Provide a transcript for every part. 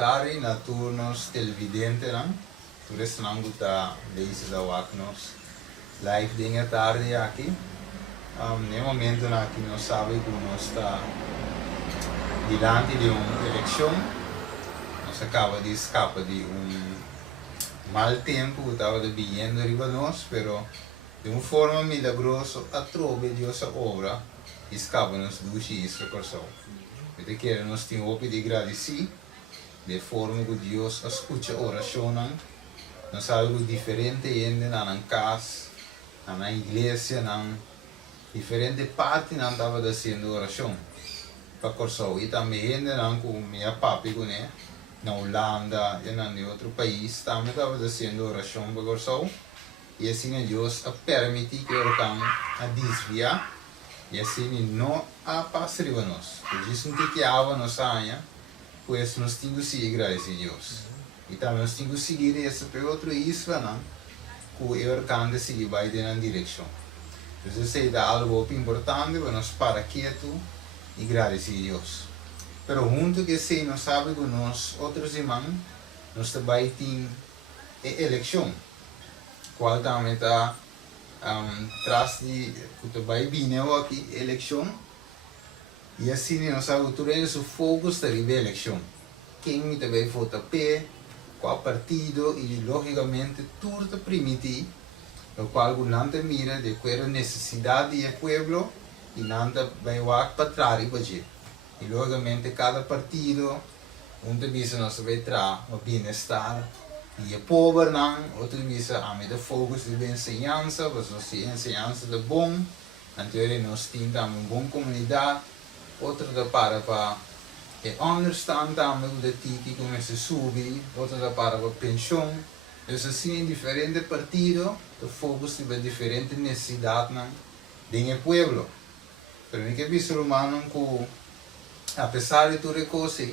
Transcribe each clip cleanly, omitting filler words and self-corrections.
comentário na turnos televidente, não? Por isso não gusta leise da waknos live dinha tarde aqui. No momento aqui nós sabe que nós está diante de uma eleição, nós acaba de escapar de mal tempo que estava vindo riba nós, pero de uma forma milagrosa, através de essa obra, escapa-nos do isso por só. Porque que nós temos que agradecer de forma que Deus escuta a oração, nós sabemos que diferente gente na casa, na igreja, na diferente parte não estava fazendo oração. Para corso, e também gente não com minha papi na Holanda e em outro país também estava fazendo oração para corso. E assim Deus a permitir que eu a desviar e assim não a passar para nós. Por isso não que a nós saia, pois nós temos que seguir a Deus. E também nós temos que seguir esse para outro isso não, que eu can seguir vai na direção. Então isso é algo importante para nós para quieto e agradecer a Deus. Pero junto que se nós sabe que nós outros irmãos nós também temos eleição. Qual também está atrás de que vai vir aqui eleição e assim nós sabemos que o foco está na eleição. Quem me vai votar P, qual partido e logicamente tudo permitir o qual não mira de qual necessidade do povo e não vai para trás e logicamente cada partido onde visa nós vai trazer o bem-estar e o povo não, outro visa a mim de focus de ensinança, porque ensinança de bom, então nós temos uma boa comunidade, outro da para understand também o de que começa a subir, outro da para pensão, então assim em diferentes partidos, o focus de diferentes necessidades do povo. Pero nem que visto humano que apesar de tudo coisa,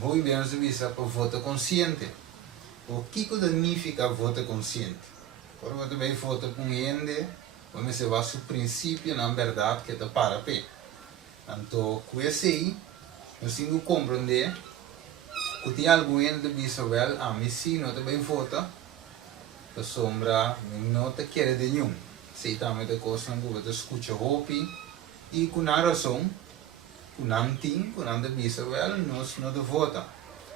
hoje bem nós visa para voto consciente. O que significa voto consciente? Quando você vai votar com gente, você vai ao princípio, na verdade, que está para pé. Então, com isso aí, nós temos que compreender que tem algum gente que diz, a mim sim, não vai votar, a sombra não te quer de nenhum. Se também tem coisa que você escuta roupa, e com a razão, com não tem, com não diz, nós não vota.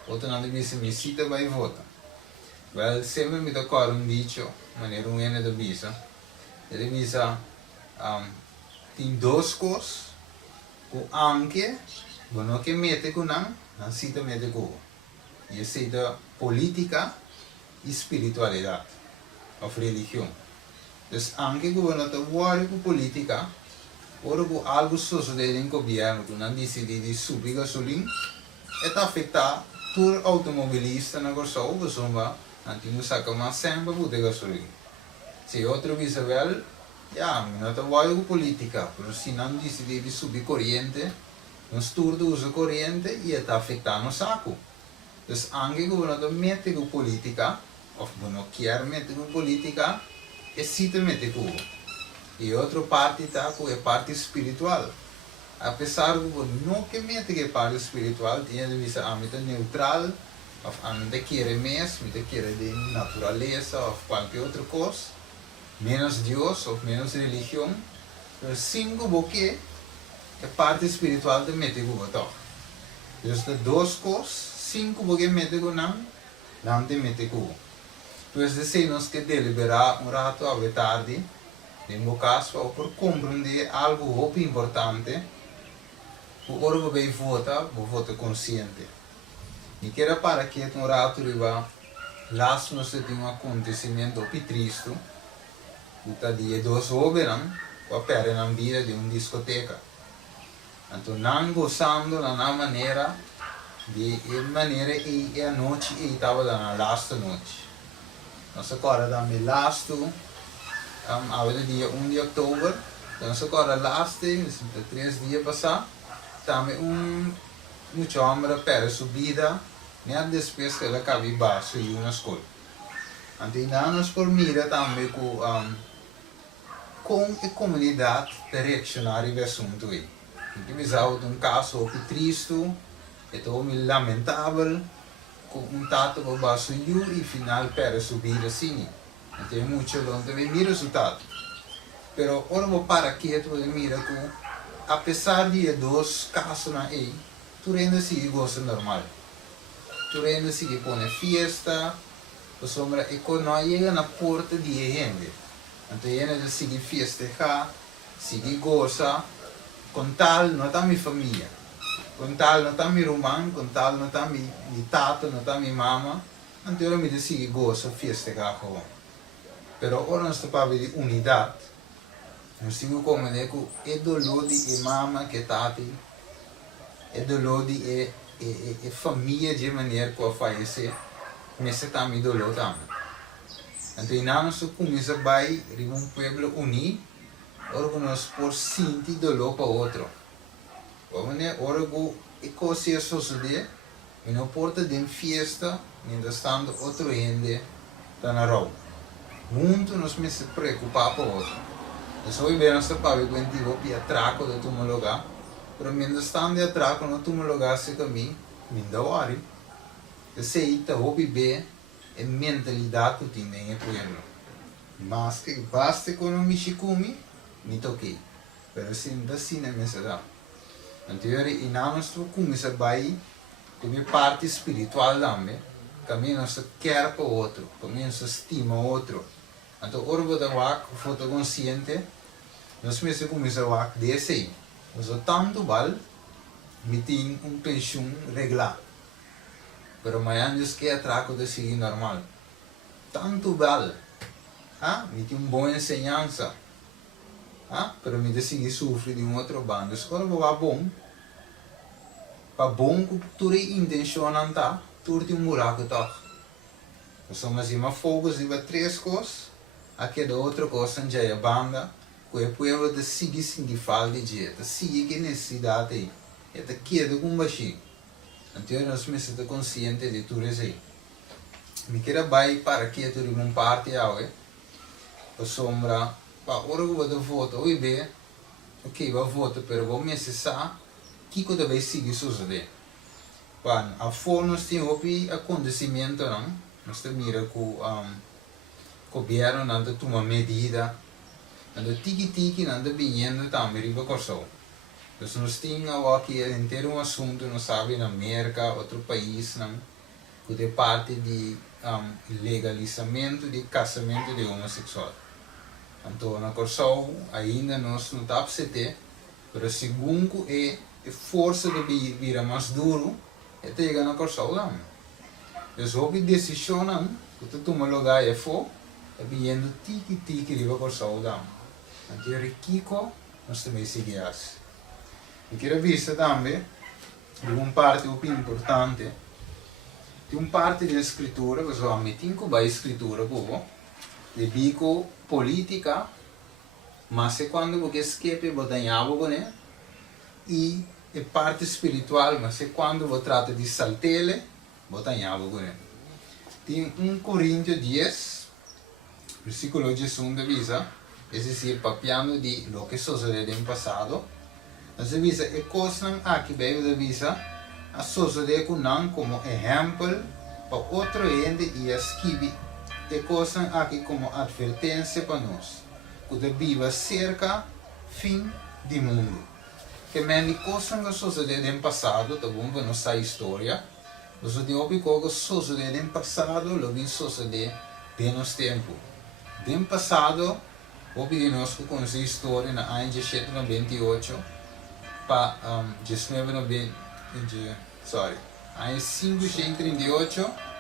Outro não diz, me cita vai votar. Well, sempre mi ricordo un dicho, maneira um ene da bisa. Ele bisa tem duas coisas, o anche, bueno que mete com não cita mete com. E essa é política e espiritualidade, ou religião. Então, anche que bueno te vuole com política, ora com algo sucede em governo, que não decide de subir gasolina, está afetar todo automobilista na corsa, ou antigo saca mais sempre para gasolina. Se outro Isabel, não trabalho com política, mas se não decidir subir corrente, nós tudo usa corrente e está afetando o saco. Então, anche que você mete com política, ou você quer meter com política, é simplesmente com. E outra parte está com a parte espiritual. Apesar de você não quer meter com a parte espiritual, tem de vista âmbito neutral, of aan de keren mes, met de keren de naturaleza of qualquer outra coisa, menos Deus ou menos religião, mas cinco porque a parte espiritual de mete com o Deus de duas coisas, cinco porque mete com não te mete com. Então, se nós que deliberar rato à tarde, em meu caso, por compreender algo muito importante, o ora vai votar, vou votar consciente. E que era para que um rato riba, lá nós temos um acontecimento muito triste, o dia 2 de outubro, com a perda na vida de uma discoteca. Então, não gostando da maneira, e a noite, e estava na last noite. Nós agora damos last, dia 1 de outubro, nós agora last, 3 dias passados, também muito homem para subida, nem depois que ela acaba baixo e uma escola. Então, nós por mira também com a comunidade de reaccionar em assunto aí. Porque me um caso muito triste, Então, é lamentável que um tato vai subir e final para subir assim. Então, é muito longe de ver o resultado. Pero, ora vou para quieto e mira que, apesar de dois casos na aí, tu ainda sigue gosto normal. Tu ainda sigue com a festa, a sombra e quando não chega na porta de gente. Então, ainda sigue festejar, sigue goza, com tal não está minha família. Com tal não está meu irmão, com tal não está meu tato, não está minha mama, então eu me decidi gosto festejar com. Pero ora nós estamos de unidade. Nós temos como dizer que é dolor de mama que tati, é dolor de família de maneira que faz mas também dolor também. Então nós começamos a vai um povo unido, ora nós por sentir dolor para outro. Ora que coisa sucede, e não porta de festa, ainda estando outro gente está na rua. Muito nos me se preocupar para outro. Eu sou bem nessa para ver que eu vou atraco de todo lugar, mas ainda estando de atraco no todo lugar se caminho, ainda worry. Eu sei que eu bem a mentalidade que tem em poema. Mas que basta com o michikumi, me toquei. Mas sim, assim não me será. Então, e nós começamos a vai com a parte espiritual também, que nós quer para o outro, que nós estima o outro. Então, ora vou dar o foto consciente, nós começamos a vai desse aí. Nós tanto vale, me tem pensão regular. Pero amanhã Deus quer atraco de seguir normal. Tanto vale, me tem uma boa ensinança. Pero me decidi sofrer de outro bando. Escola vai bom. Para bom que tu intenção tá, tu tem buraco tá. Somos uma fogo de três coisas. Aqui da outra coisa já é banda. Que é povo de seguir sem de falta de jeito. Seguir que necessidade aí. É de queda com baixinho. Então nós me estamos conscientes de tudo isso aí. Me quero vai para que tu de uma parte aí. A sombra. Para hora que eu vou votar, eu vejo, ok, vou votar, mas vou me acessar que coisa vai seguir suceder. Para a forma nós temos acontecimento, não? Nós temos que o governo não toma medida, não tiki não vindo também riba corso. Então nós temos aqui inteiro assunto, não sabe na América, outro país, não? Que é parte de legalizamento de casamento de homossexual. Então, na Corsol, ainda nós não estamos a ter, mas segundo a força de vir mais duro, é chegar na Corsol lá. Então, a decisão que tu toma lugar é for, é vindo tiki de Corsol lá. Então, é Kiko, nós também seguimos. E quero vista também, de uma parte muito importante, de uma parte da escritura, que só me tem que vai escritura, de bico política, mas é quando você escape, você ganhava com ele, e a parte espiritual, mas é quando você trata de saltele, você ganhava com ele. Tem 1 Coríntios 10, versículo 18 avisa, es decir, papiando de lo que sucedeu no passado, mas avisa, é coisa aqui, Bíblia avisa, a suceder com não como exemplo para outro gente e esquive é coisa aqui como advertência para nós. Que viva cerca fim do mundo. Que mesmo coisa que sucedeu no passado, tá bom para nossa história, nós temos que coisa que sucedeu no passado, lo que suceder de nosso tempo. No passado, vou pedir nós que conhecer a história na ano 1798 para ano 538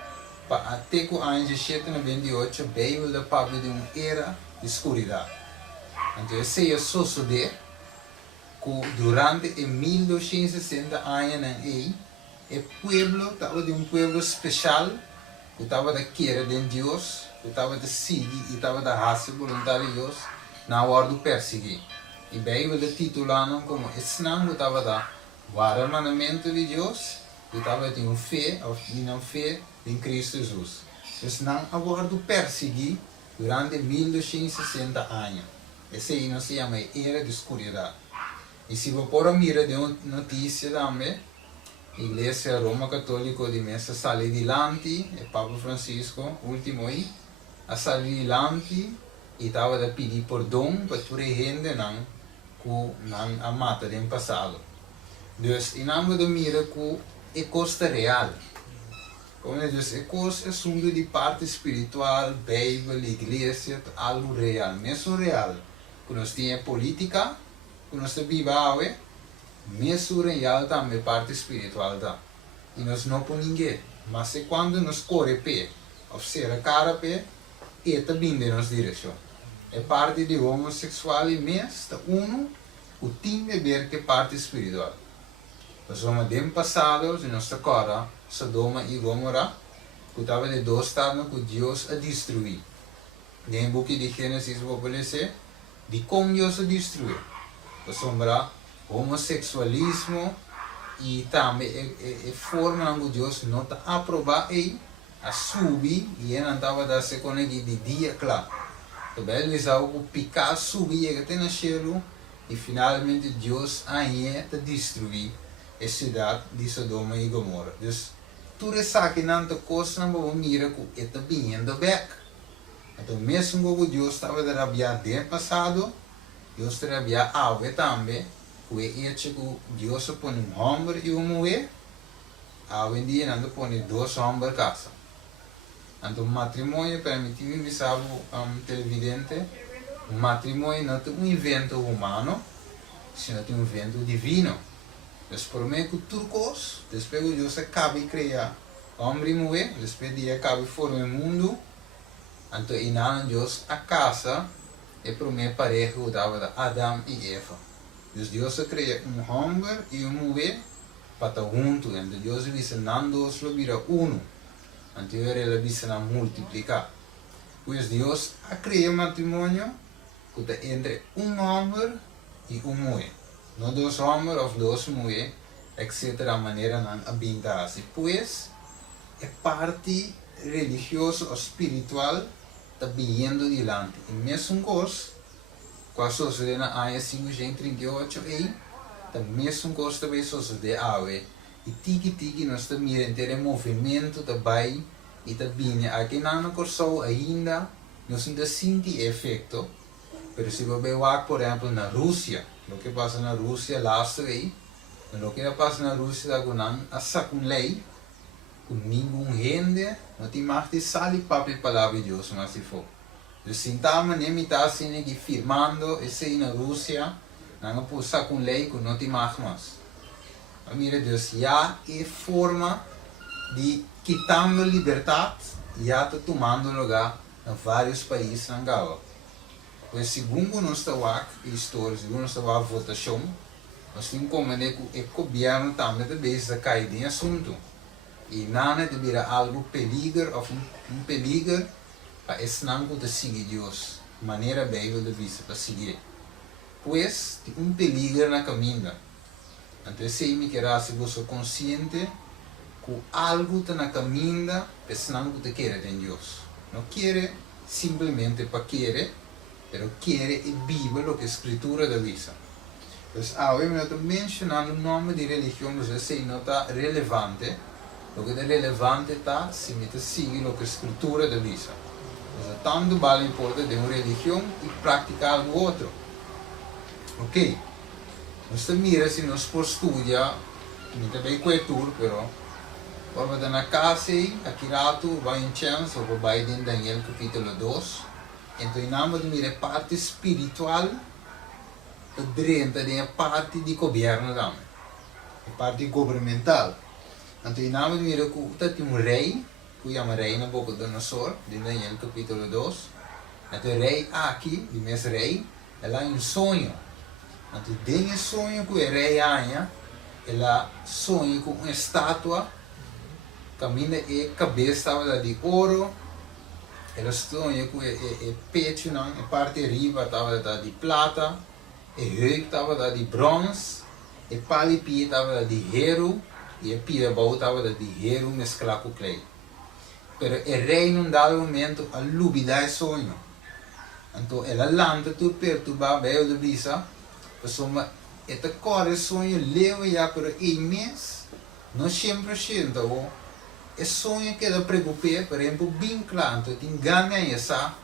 até que o ano 1798 veio da parte de uma era de escuridão. Então, isso é suceder que durante 1260 anos, o povo estava de um povo especial, que estava da queira de Deus, que estava de seguir e estava da raça voluntária de Deus, na hora de perseguir. E veio de titulando como Esnam, que estava da o mandamento de Deus, que estava de uma fé, ou de não fé, em Cristo Jesus. Então, não agora perseguir durante 1260 anos. Esse aí não se chama era de escuridão. E se você pôr a mira de uma notícia também, Iglesia Roma Católica di Messa sale dilanti e Papa Francisco, ultimo aí, a sale dilanti e estava a pedir perdão para toda a gente que não amata no passado. Dus in nome de mira que é costa real. Como eu disse, é coisa assunto de parte espiritual, Bíblia, igreja, algo real, mesmo real. Que nós temos política, que nós vivamos, mesmo real também parte espiritual da. E nós não por ninguém, mas é quando nós corre pé, ou seja, cara pé, é também de nossa direção. É parte de homossexual e mesmo o tem de ver que é parte espiritual. Nós vamos de passado, de nossa cara, Sodoma e Gomorra, que estava de dois estados que Deus a destruir. No book de Gênesis, vou dizer, de como Deus a destruiu. Nós vamos homossexualismo e também a forma que Deus não está aprovar aí, a subir e ele não estava a se conectar de dia claro. Então eles algo picar, subir, e até nasceram e finalmente Deus ainda está destruir a cidade de Sodoma e Gomorra. Tudo isso que não está coisa não vamos mirar que está vindo back. Então mesmo que Deus estava a rabiar no passado, Deus está a rabiar agora também, que é hecho que Deus põe homem e mulher, hoje em dia não põe dois homens em casa. Então matrimônio, permitiu avisar televidente, o matrimônio não é um invento humano, senão é um invento divino. Deus promete que tudo coisa, depois que Deus acaba de criar homem e mulher, depois de acaba de formar o mundo, então inaan Deus a casa e promete pareja que dava Adão e Eva. Deus cria um homem e uma mulher para estar juntos, então Deus disse não dois lo vira uno, então ele disse não multiplicar. Pois Deus a cria matrimônio que está entre um homem e uma mulher. Não dois homens ou duas mulheres, etc. A maneira de habitar-se. Pois, é parte religiosa ou espiritual está vindo adiante. E mesmo coisa, com a sociedade na área 538 aí, a mesma coisa também sucede agora. E tiki nós estamos mirando o movimento também e está vindo. Aqui não corso ainda, nós ainda sentimos efeito. Mas se você ver, por exemplo, na Rússia, o que passa na Rússia, last aí, o que passa na Rússia, a saco lei, com nenhum gente, não tem mais de sair para a palavra de Deus, mas se for. Eu sentava na metade assim, que firmando, esse aí na Rússia, não pode saco lei, que não tem mais. A minha Deus, já é forma de quitando a liberdade, já está tomando lugar em vários países na Gala. Pois segundo nossa história, segundo nossa votação, nós temos como que o governo também deve cair em assunto. E nada de virar algo peligro ou um peligro para esse não de seguir Deus, maneira bem de vista para seguir. Pois tem um peligro na caminho. Então se me quer se você consciente que algo está na caminho, para não te querer em Deus. Não quer simplesmente para querer, pero quiere e vive o que a escritura diz. Então, agora eu estou mencionando o nome de religião, mas se não está relevante, o que é relevante está se me sigue o que a escritura diz. Então, tanto vale importa de uma religião e praticar algo outro. Ok? Nós mira se nós por estudar, não também cultura, pero quando está na casa, aqui rato vai em chance, ou vai em Daniel capítulo 2. Então, em nome de minha parte espiritual, dentro da parte de governo também, a parte governamental. Então, em nome de minha cultura, tem um rei, que chama rei Nabucodonosor, de Daniel capítulo 2. Então, o rei aqui, de meu rei, ele tem um sonho. Então, tem um sonho que o rei tem, ele sonha com uma estátua, caminha e cabeça de ouro. Ela sonha com o peito, a parte de riba estava de prata, o rego estava de bronze, o palipi estava de hero e a pia bau estava de hero mesclado com clay. Pero o rei não dava momento a lubidar o sonho. Então ela lanta tudo perturbar bem de vista, pessoa esta corre sonho leva já por um mês não sempre siento é sonho que eu preocupei, por exemplo, bem claro, tu engana essa,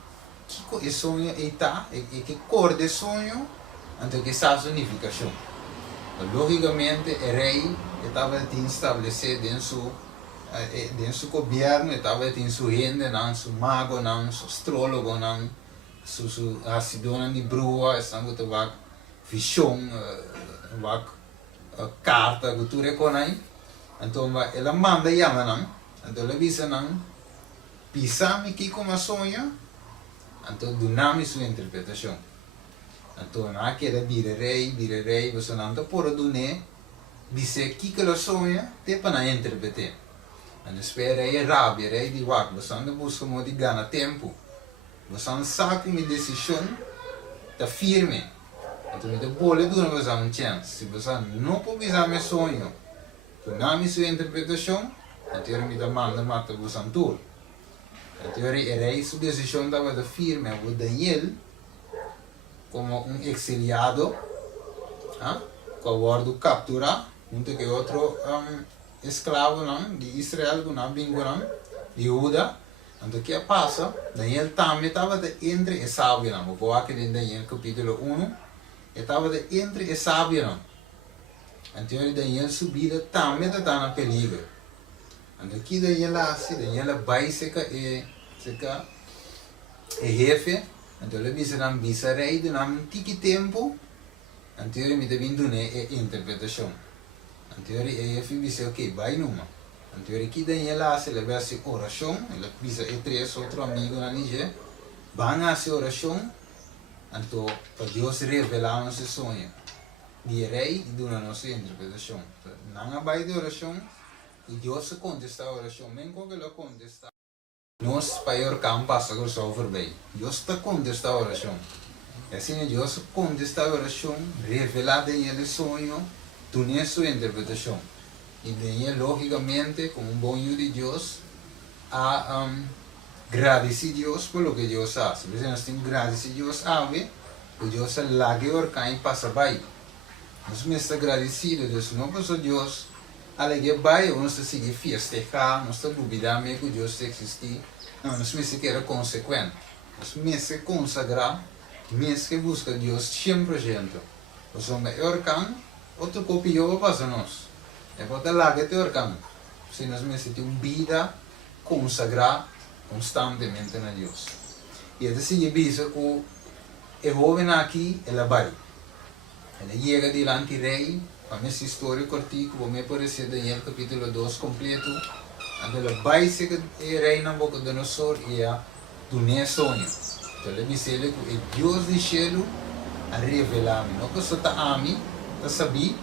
que é sonho e que cor de sonho, então que essa significação. Logicamente, o rei estava estabelecido dentro do governo, estava em sua renda, seu mago, seu astrólogo, sua acidona de brua, estava com visão, carta, que tu reconhece. Então, ela manda chamar, então ela avisa, pisa-me aqui como sonho, então dá-me sua interpretação. Então, aqui era vira rei, você não está por donar, dizer que ela sonha, tem para interpretar. Então, espera aí, rabia, rei de wak, você não busca modo de ganhar tempo, você não sabe uma decisão, está firme. Então, você pode dar você uma chance. Se você não pode visar meu sonho, dá-me sua interpretação, então me manda mata você um tour. Então, rei sua decisão estava firme, o Daniel, como exiliado, que o captura, junto com outro escravo de Israel, de Judá. Então, o que passa? Daniel também estava entre Esaú, vou aqui em Daniel capítulo 1, estava entre Esaú. Então, Daniel subida também está na peligro. Então, aqui Daniel vai ser jefe. Então, ele diz que bisa rei durante um tempo, então ele me deve dar a interpretação. Então, ele diz, ok, vai numa. Então, aqui Daniel ele vai fazer oração, ele diz a três outros amigos na Níger, vão fazer oração, então, para Deus revelar nosso sonho. E o rei dá a nossa interpretação. Não vai de oração, e Deus contesta a oração, mesmo que ele contesta. Nós, para o campo, passamos só por bem. Deus está contestando a oração. E assim, Deus contesta a oração, revela Daniel o sonho, dá sua interpretação. E Daniel, logicamente, como bom filho de Deus, agradece a Deus por lo que Deus faz. Se nós temos agradecer a Deus, Deus lague o cai e passa bem. Nós estamos agradecidos, Deus não passou Deus. Alegre vai, nós seguir festejar, nós duvidar mesmo que Deus existe. Não, nós mesmo que era consequente. Nós mesmo consagrar, mesmo que busca Deus 100%. Nós somos orcan, outro copiou para nós. É para lá que te orcan. Se nós mesmo temos vida consagrar constantemente a Deus. E é assim que diz que o jovem aqui, ele vai. Ele chega diante do rei. Para essa história curtinha, vou me aparecer Daniel capítulo 2 completo. Ele vai ser que o rei Nabucodonosor ia do sonho. Então ele disse que o Deus do céu a revelar-me. Não que só está a mim, está saber.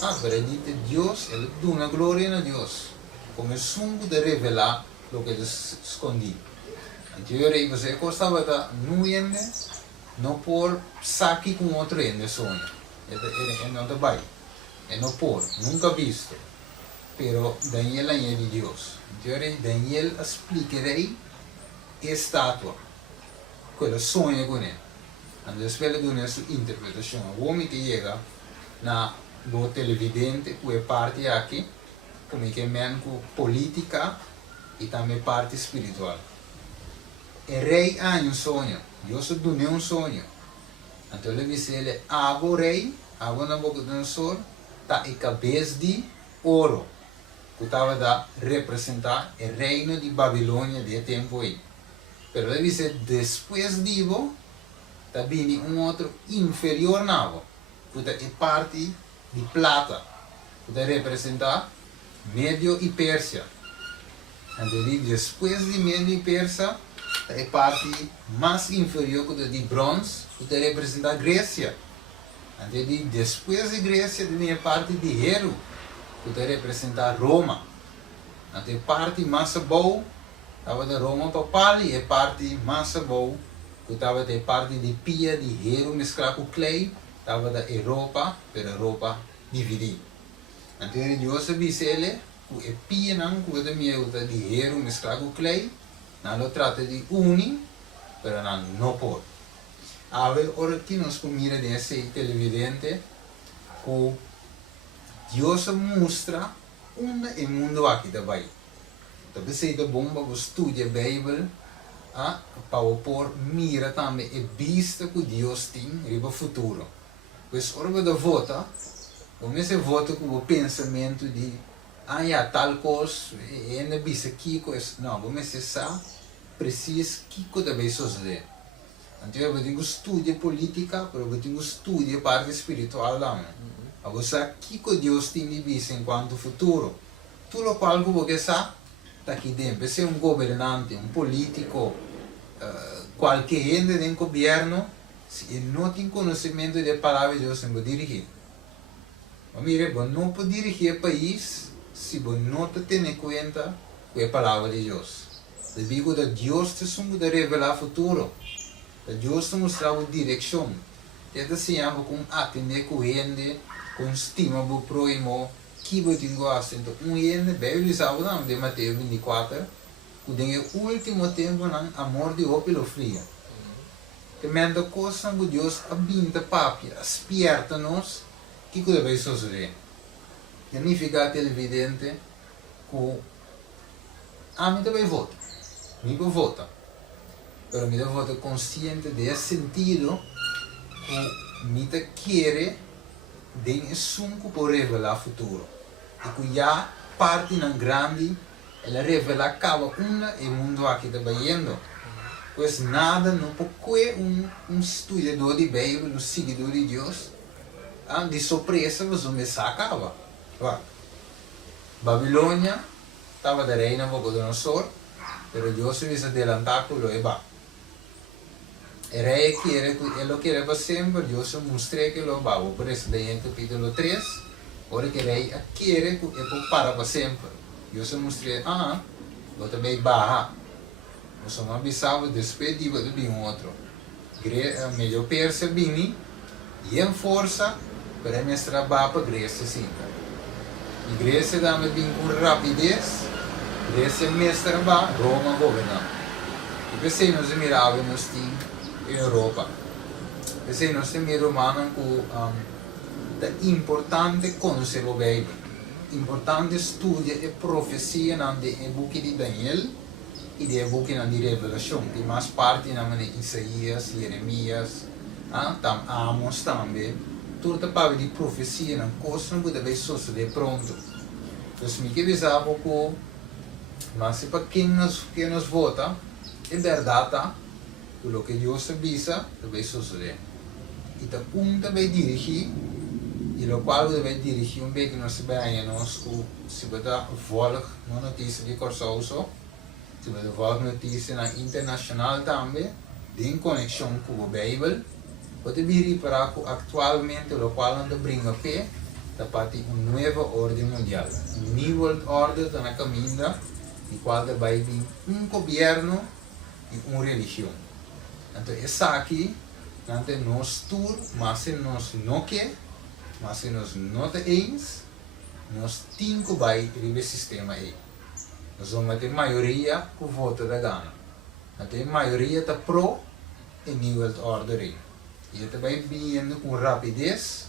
Mas ele Deus, ele dá glória a Deus. Como é sumo de revelar o que ele esconde. Então o rei você gostava de não por saque com outro ende sonho. Não te vai, não por, nunca visto. Pero Daniel é de Deus. Então Daniel explicarei a estátua, aquele sonho com ele. Então ele dá sua interpretação. O homem que chega na televidente, que é parte aqui, como é que é com política e também parte espiritual. O rei há sonho, Deus dá sonho. Então ele disse, o rei, Nabucodonosor, está em cabeça de ouro, que estava a representar o reino de Babilônia de tempo aí. Mas ele disse, depois disso, está vindo outro inferior nabo, que está em parte de plata, que está a representar Médio e Pérsia. Então ele depois de Médio e Pérsia, é a parte mais inferior que de bronze, que representa a Grécia. Então, depois de Grécia, tem a parte de Hero, que representa Roma. Então, a parte mais boa estava de Roma papal e a parte mais boa, que estava da parte de Pia, de Hero, mesclado com clay, estava da Europa, para a Europa dividida. Então, Deus disse ele, que a Pia não, que estava de Hero, mesclado com clay, não trata de unir, mas não pode. Agora que nós mira desse televidente, que Deus mostra e mundo aqui também. Então, você é bom para estudar a Bíblia, para pôr mira também e vista que Deus tem para o futuro. Pois, hora de votar, você vota com o pensamento de tal coisa, ainda vista aqui, não, você sabe, precisa que deve suceder. Então, eu tenho estudo política, mas eu tenho estudo a parte espiritual também. Eu sei que Deus tem de vista enquanto futuro. Tudo o qual você sabe, está aqui dentro. Se é um governante, um político, qualquer gente do governo, se ele não tem conhecimento da palavra de Deus, não pode dirigir. Mas mire, você não pode dirigir o país se você não tem em conta com a palavra de Deus. Eu digo que Deus te revelar o futuro. Deus te mostrar a direção. É assim, com atender com gente, com estima para o próximo, que você tem que fazer. Então, gente, Bíblia sabe de Mateus 24, que tem o último tempo, amor de ópio pelo frio. Que manda coisa que Deus abinta papia, espierta-nos, que deve suceder. Significa evidente que a mim também vota. Me vota. Pero me voto consciente de esse sentido que me quer de sunco por revelar o futuro. E que já parte na grande, ela revela acaba e o mundo aqui está indo. Pois nada, não porque estudador de Bíblia, um seguidor de Deus, de surpresa você me acaba. Babilônia estava da reina Nabucodonosor, mas Deus se fez adelantar com o Eba. El rey quiere, él lo quiere para siempre, Dios mostré que lo va, por eso de en capítulo 3, ahora que el rey quiere, para siempre. Dios mostré, lo también baja. Nós somos avisados después de um outro. Melhor persa bini, e em força, para me trabalhar para a Grécia sim. A Grécia também vem com rapidez, Grécia mestra ba, Roma governa. E pensei nós mirávamos em Europa. Pensei nós mirávamos com é importante conhecer a Bíblia. Importante estudar a profecia no book de Daniel e no book de Revelação. Tem mais parte na Isaías, Jeremias, Amos também. Tudo para de profecia na coisa não deve suceder pronto. Então, me que avisava que mas para quem nos vota, é verdade que o que Deus avisa deve suceder. Então, deve dirigir, e o qual deve dirigir pouco nos bens, se você volta uma notícia de Corsoso, se você volta notícia na internacional também, em conexão com a Bíblia, você deve reparar que atualmente o qual anda brinca pé, da parte uma nova ordem mundial. New World Order está na caminho, e qual vai vir governo e uma religião. Então, essa aqui, nós tour, mas se nós não quer, mas se nós não temos, nós temos que vai o sistema aí. Nós vamos ter maioria que vota da Gana. Então, a maioria está pro e New World Order aí. E ele vai vindo com rapidez,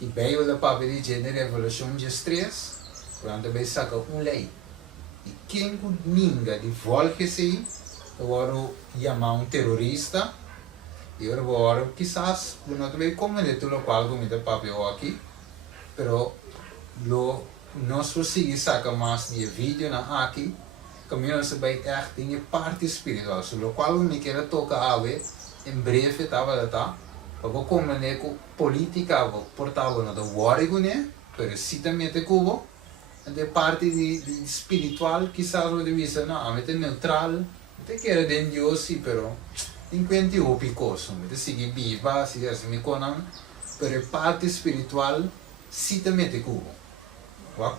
e veio da papel de Revolução de 3, quando vai sacar uma lei. E quem ninguém de volta-se, agora chamar terrorista, e agora, quizás, não também comendo tudo o qual comida papel aqui, pero nós conseguimos sacar mais de vídeo na aqui, que nós vai echt em parte espiritual, o qual me quer tocar a ver, em breve estava lá, para comendo com política, portava na do Oregon, pero citamente Cuba, de parte de espiritual, quizás lo deve ser, não, é neutral, te quer de Deus, sim, pero enquanto eu picoso, me sigue viva, se me conan, pero parte espiritual, citamente Cuba.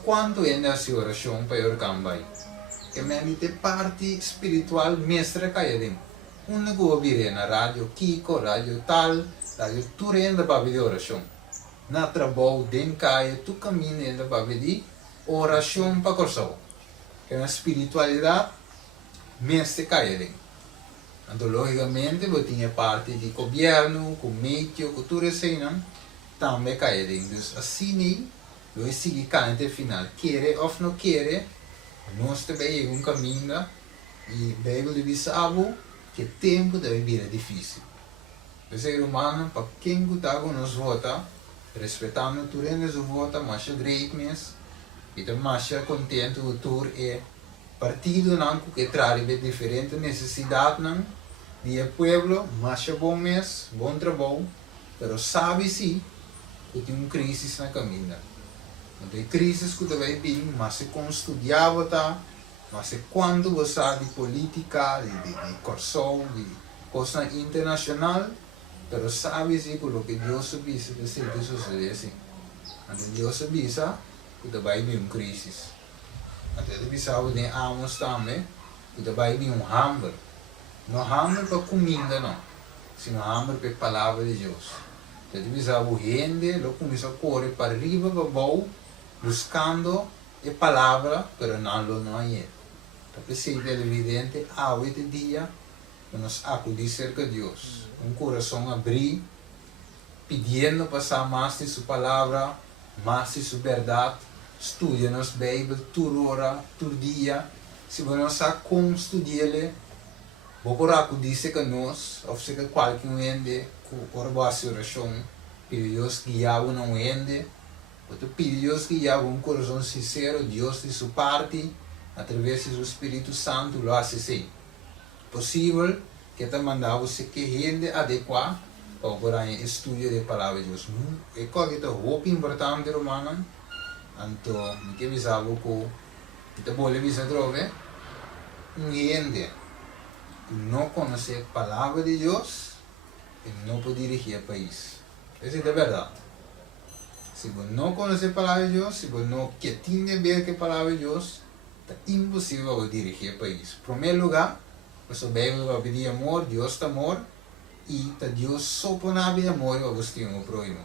Quanto é nessa oração para eu cambai? Que me de parte espiritual mestra caia dentro. Negócio vire na rádio Kiko, rádio tal, rádio tu renda para ver oração. Na trabalho dentro caia, tu caminha para ver oração para corção. Que na espiritualidade mestre caia dentro. Então, logicamente, você tinha parte de governo, com meio, com tudo isso, também caia dentro. Assim, Nós seguimos até o final. Querer ou não querer, nós também um caminho e a Bíblia diz que o tempo da vida é difícil. O ser humano, para quem está com nos vota, respeitando tudo o voto, mas é direito mesmo. E também mais contente o tour é partido não que traz diferentes necessidades não de povo, mas é bom mesmo, bom trabalho, mas sabe sim que tem uma crise na caminho. Não tem crise que vai vir, mas é como estudava tá, mas é quando você de política, de corrupção, de coisa internacional, mas sabe sim que o que Deus avisa que sempre sucede assim. Então Deus avisa que vai vir uma crise. Até avisava de Amos também, que vai vir um hambre. Não hambre para comida não, sino hambre para a palavra de Deus. Até avisava o gente, ele começou a correr para arriba, para baixo, buscando a palavra, mas não é. Então precisa evidente, há 8 dias, que nós acudimos cerca de Deus. Um coração abrir, pedindo passar mais de sua palavra, mais de sua verdade. Estudia nos Bíblia, toda hora, todo dia. Se você não sabe como estudar, vou procurar dizer que nós, ou seja, qualquer um ende, com a oração, pedir Deus guiar um ende, você pedir Deus guiar um coração sincero, Deus de sua parte, através do Espírito Santo, lo hace assim. Possível que te mandar você que rende adequado para o estudo da palavra de Deus. É coisa que é muito importante, irmão. Então, me avisava que boleh bisa trove gente que não conhece a palavra de Deus e não pode dirigir o país. Essa é a verdade. Se você não conhece a palavra de Deus, se você não quer ver a palavra de Deus, é impossível dirigir o país. Em primeiro lugar, você vai pedir amor, Deus está amor, e Deus só pode haver amor para você ter um próximo.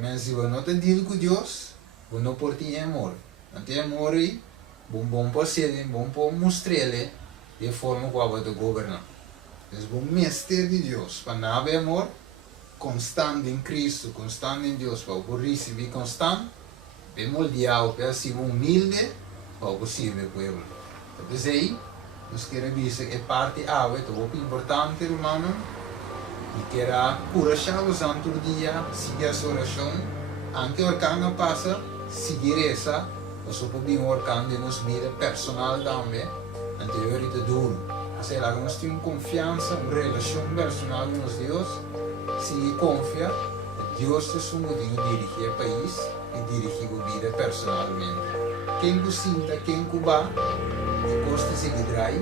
Mas se você não está dito com Deus, você não pode ter amor. Não tem amor aí, bom para ser, bom para mostrar de forma como você governa. Então, bom mestre de Deus, para não haver amor, constante em Cristo, constante em Deus, para você receber constante, bem moldeado, para ser humilde, para você servir o povo. Então, aí, nós queremos dizer que é parte muito importante, irmão, e que era corajar o santo dia, seguir a sua oração, anche o orcano passa, seguir essa, o seu povo orcano de nossa vida personal também, anterior e duro. Assim, lá nós temos confiança, uma relação personal com Deus, se confia, Deus é o motivo de dirigir o país e dirigir a vida personalmente. Quem o sinta, quem o vá, e gosta de seguir aí,